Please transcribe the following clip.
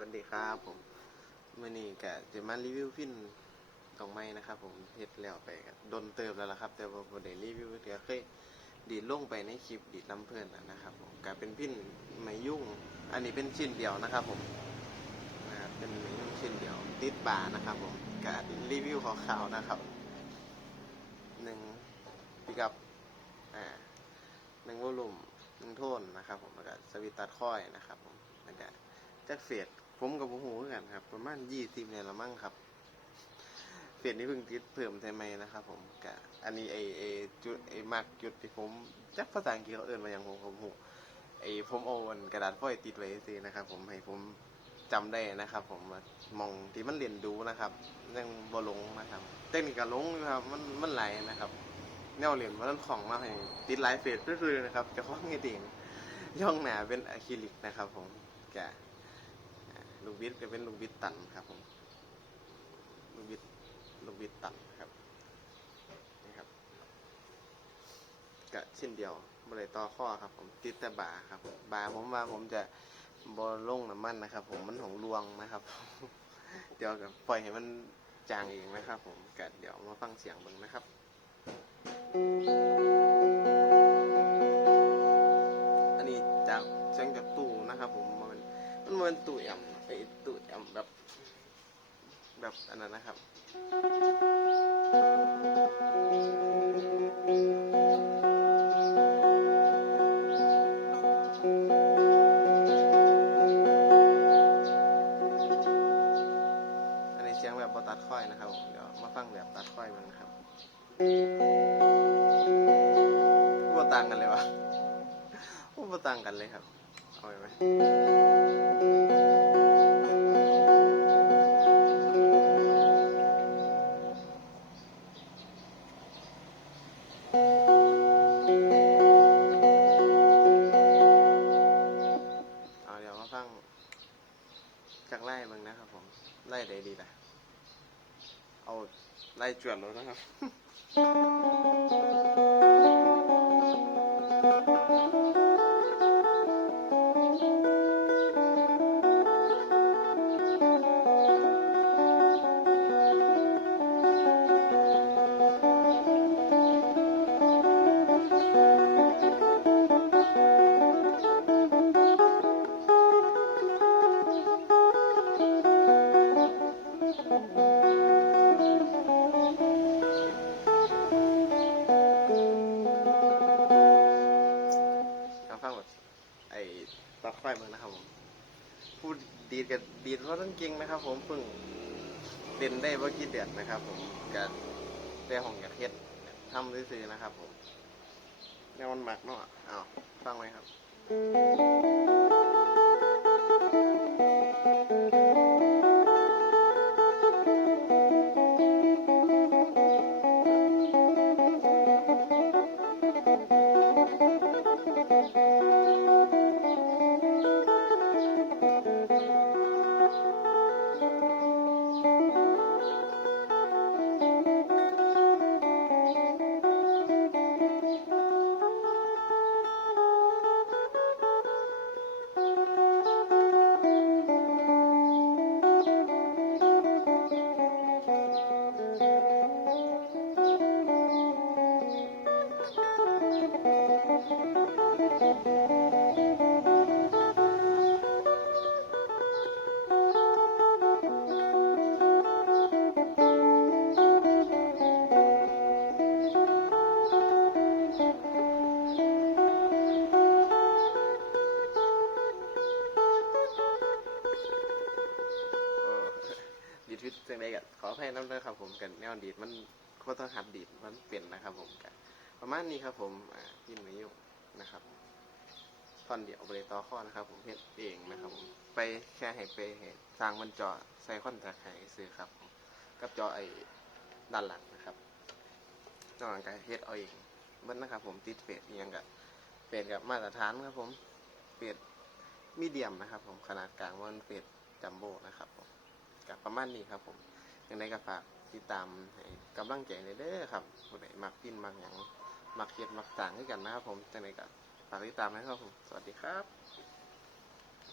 วัสดีครับผมมื่อนี้ก็จะมารีวิวพินตรงไม้นะครับ ผมเฮ็ดแล้วไปกโดนเติบแล้วล่ะครับ แต่ว่าบ่ได้รีวิวเดี๋ยวเคยดีดลงไปในคลิปดีดลำเพื่อนนะครับ ผมก็เป็นพินไม้ยุ่ง อันนี้เป็นชิ้นเดียวนะครับ ผมนะครับเป็นไม้ยุ่งชิ้นเดียว ติดบานะครับ ผมก็รีวิวขาวๆนะครับหนึ่งปิกับอ่าหนึ่งวอลลุ่มหนึ่งโทนนะครับ ผมแล้วก็สวิตตัดค่อยนะครับ ผมแล้วก็จักเฟด ผมกับผมหูคือกันครับ ประมาณยี่สิบเนี่ยละมั้งครับเฟดนี่เพิ่งติดเพิ่มใช่ไหมนะครับ ผมกะอันนี้ไอไอจุดไอมากจุดที่ผมจักภาษาอังกฤษเขาเอื่นมาอย่างผมผมหูไอผมเอาอันกระดาษฝ้อยติดไว้สินะครับ ผมให้ผมจำได้นะครับ ผมมองที่มันเรียนดูนะครับยังบ่ลงนะครับเทคนิคการลงนะครับมันมันไหลนะครับแนวเหรียญมันของมาให้ติดลายเฟสเรื่อยๆนะครับจะคล้องเงยเองย่องหนาเป็นอะคริลิกนะครับ ผมแกะ ลูกบิดก็เป็นลูกบิดตันครับผมลูกบิดลูกบิดตันครับนี่ครับกะชิ้นเดียวบริต่อข้อครับ ผมติดแต่บาครับ บาผมว่าผมจะบอลลงน้ำมันนะครับ ผมมันของลวงนะครับ เดี๋ยวกับปล่อยให้มันจางเองนะครับ ผมกะเดี๋ยวมาฟังเสียงเบิ่งนะครับอัน มันเอนตู้แอมไอตู้แอมแบบแบบอันนั้นนะครับอันนี้เสียงแบบบอตัดค่อยนะครับเดี๋ยวมาฟังแบบตัดค่อยมันนะครับบ่ต่างกันเลยวะบ่ต่างกันเลยครับ เอาไหมเอาเดี๋ยวมาฟังจากไล่มึงนะครับผม ไล่ใดดีล่ะ เอาไล่จวนแล้วนะครับ ไอ้ปลั๊กไฟมึงนะครับผมพูดดีดกับดีดเพราะต้องจริงนะครับ ผมเพิ่งเด่นได้ว่ากี่เดือนนะครับ ผมกับได้ของอยากเฮ็ดทำซื้อๆนะครับ ผมแนวมันหมักเนาะอ้าวฟังไหมครับ จังไดกันขออภัยน้ำด้วยครับผมกันแนวดีดมันโคตรหัดดีดมันเปลี่ยนนะครับ ผมกันประมาณนี้ครับผมอ่าพินไว้อยู่นะครับท่อนเดียวบริต่อข้อนะครับ ผมเฮ็ดเองนะครับ ผมไปแค่ให้ไปเห็นสร้างมันจอใส่คอนแทคให้ซื้อครับผมกับจอไอ้ด้านหลังนะครับนอกจากการเฮ็ดเอาเองเบิ้นะครับ ผมติดเฟสอิหยังกับเฟสกับมาตรฐานครับผมเฟสมีเดียมนะครับ ผมขนาดกลางมันเฟสจัมโบ้นะครับผม กับประมาณนี้ครับผมยังไงก็ฝากติดตามกำลังใจในเด้อครับคนไหนมักพินมักหยังมักเขียนมักต่างให้กันนะครับผมจังไงก็ฝากติดตามนะครับผม สวัสดีครับ